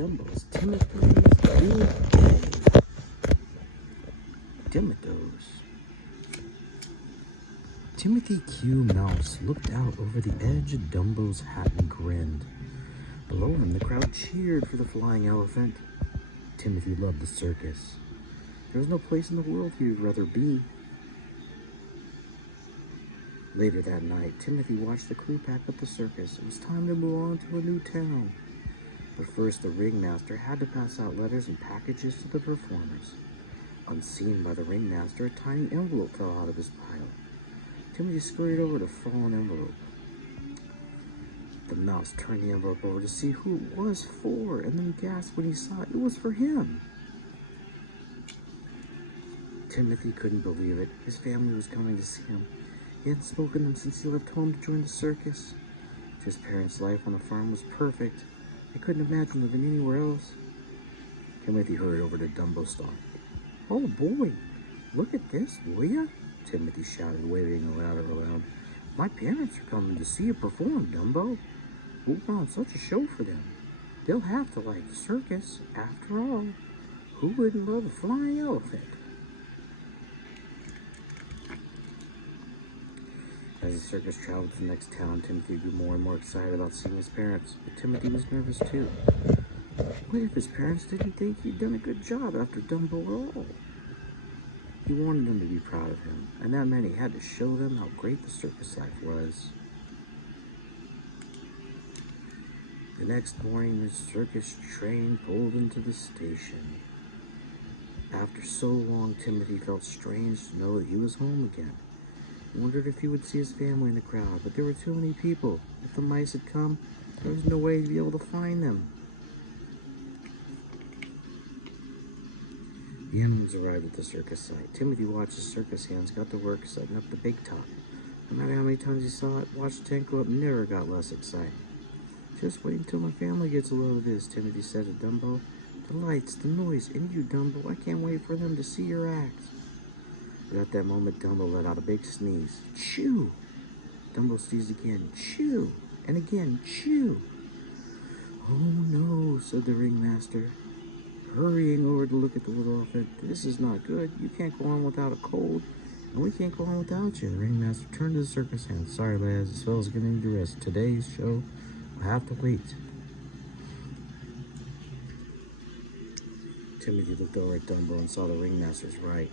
Dumbo's Timothy's Good Day. Timothy's. Timothy Q. Mouse looked out over the edge of Dumbo's hat and grinned. Below him, the crowd cheered for the flying elephant. Timothy loved the circus. There was no place in the world he would rather be. Later that night, Timothy watched the crew pack up the circus. It was time to move on to a new town. But first, the ringmaster had to pass out letters and packages to the performers. Unseen by the ringmaster, a tiny envelope fell out of his pile. Timothy scurried over to the fallen envelope. The mouse turned the envelope over to see who it was for, and then gasped when he saw it was for him. Timothy couldn't believe it. His family was coming to see him. He hadn't spoken to them since he left home to join the circus. His parents' life on the farm was perfect. They couldn't imagine living anywhere else. Timothy hurried over to Dumbo's stall. "Oh boy, look at this, will ya?" Timothy shouted, waving the ladder around. "My parents are coming to see you perform, Dumbo. We'll put on such a show for them. They'll have to like the circus. After all, who wouldn't love a flying elephant?" As the circus traveled to the next town, Timothy grew more and more excited about seeing his parents. But Timothy was nervous too. What if his parents didn't think he'd done a good job after Dumbo at all? He wanted them to be proud of him, and that meant he had to show them how great the circus life was. The next morning, the circus train pulled into the station. After so long, Timothy felt strange to know that he was home again. He wondered if he would see his family in the crowd, but there were too many people. If the mice had come, there was no way to be able to find them. The animals arrived at the circus site. Timothy watched the circus hands got to work setting up the big top. No matter how many times he saw it, watched the tent go up, never got less excited. "Just wait until my family gets a load of this," Timothy said to Dumbo. "The lights, the noise, and you, Dumbo. I can't wait for them to see your act." But at that moment, Dumbo let out a big sneeze. "Chew!" Dumbo sneezed again. "Chew!" And again, "Chew!" "Oh no," said the ringmaster, hurrying over to look at the little elephant. "This is not good. You can't go on without a cold, and we can't go on without you." The ringmaster turned to the circus hands. "Sorry, lads, this fellow's getting into rest. Today's show will have to wait." Timothy looked over at Dumbo and saw the ringmaster's right.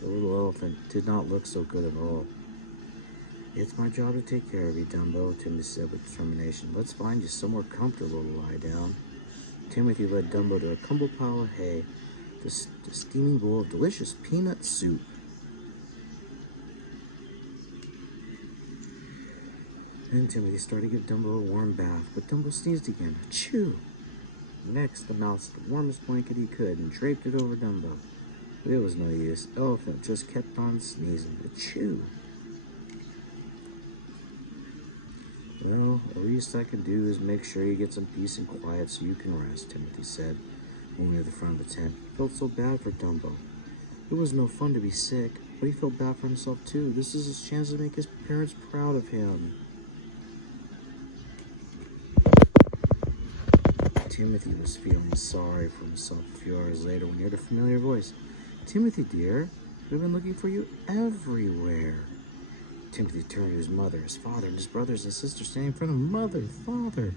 The little elephant did not look so good at all. "It's my job to take care of you, Dumbo," Timothy said with determination. "Let's find you somewhere comfortable to lie down." Timothy led Dumbo to a comfortable pile of hay, the steaming bowl of delicious peanut soup. Then Timothy started to give Dumbo a warm bath, but Dumbo sneezed again. "Achoo!" Next, the mouse the warmest blanket he could and draped it over Dumbo. But it was no use. The elephant just kept on sneezing. "Achoo!" "Well, the least I can do is make sure you get some peace and quiet so you can rest," Timothy said, moving to the front of the tent. He felt so bad for Dumbo. It was no fun to be sick, but he felt bad for himself too. This is his chance to make his parents proud of him. Timothy was feeling sorry for himself a few hours later when he heard a familiar voice. "Timothy, dear, we've been looking for you everywhere." Timothy turned to his mother, his father, and his brothers and sisters standing in front of him. "Mother, Father,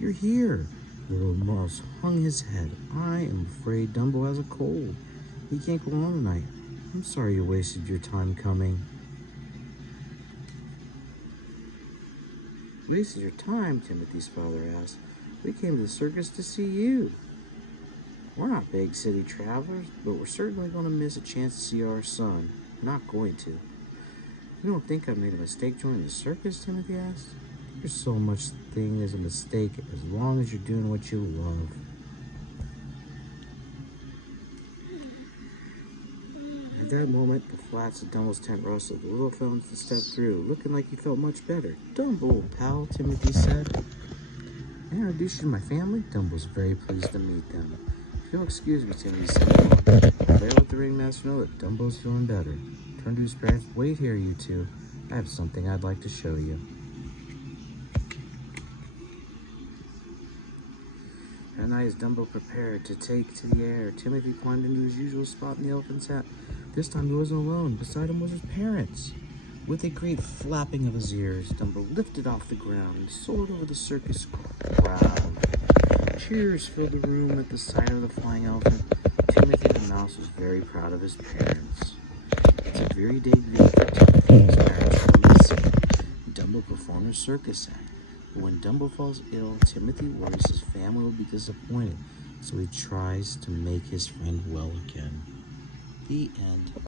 you're here." The little mouse hung his head. "I am afraid Dumbo has a cold. He can't go on tonight. I'm sorry you wasted your time coming." "Wasted your time?" Timothy's father asked. "We came to the circus to see you. We're not big city travelers, but we're certainly going to miss a chance to see our son. We're not going to." "You don't think I made a mistake joining the circus?" Timothy asked. "There's so much thing as a mistake as long as you're doing what you love." At that moment, the flats of Dumbo's tent rustled. The little fellow stepped through, looking like he felt much better. "Dumbo, pal," Timothy said. "May I introduce you to my family?" Dumbo was very pleased to meet them. "If you'll excuse me," Timothy said. "Better let the ringmaster know that Dumbo's feeling better." Turned to his parents. "Wait here, you two. I have something I'd like to show you." That night, as Dumbo prepared to take to the air, Timothy climbed into his usual spot in the elephant's hat. This time he wasn't alone. Beside him was his parents. With a great flapping of his ears, Dumbo lifted off the ground and soared over the circus crowd. Cheers filled the room at the sight of the flying elephant. Timothy the mouse was very proud of his parents. It's a very big day for Timothy. His parents were missing. Dumbo performed a circus act. But when Dumbo falls ill, Timothy worries his family will be disappointed, so he tries to make his friend well again. The end.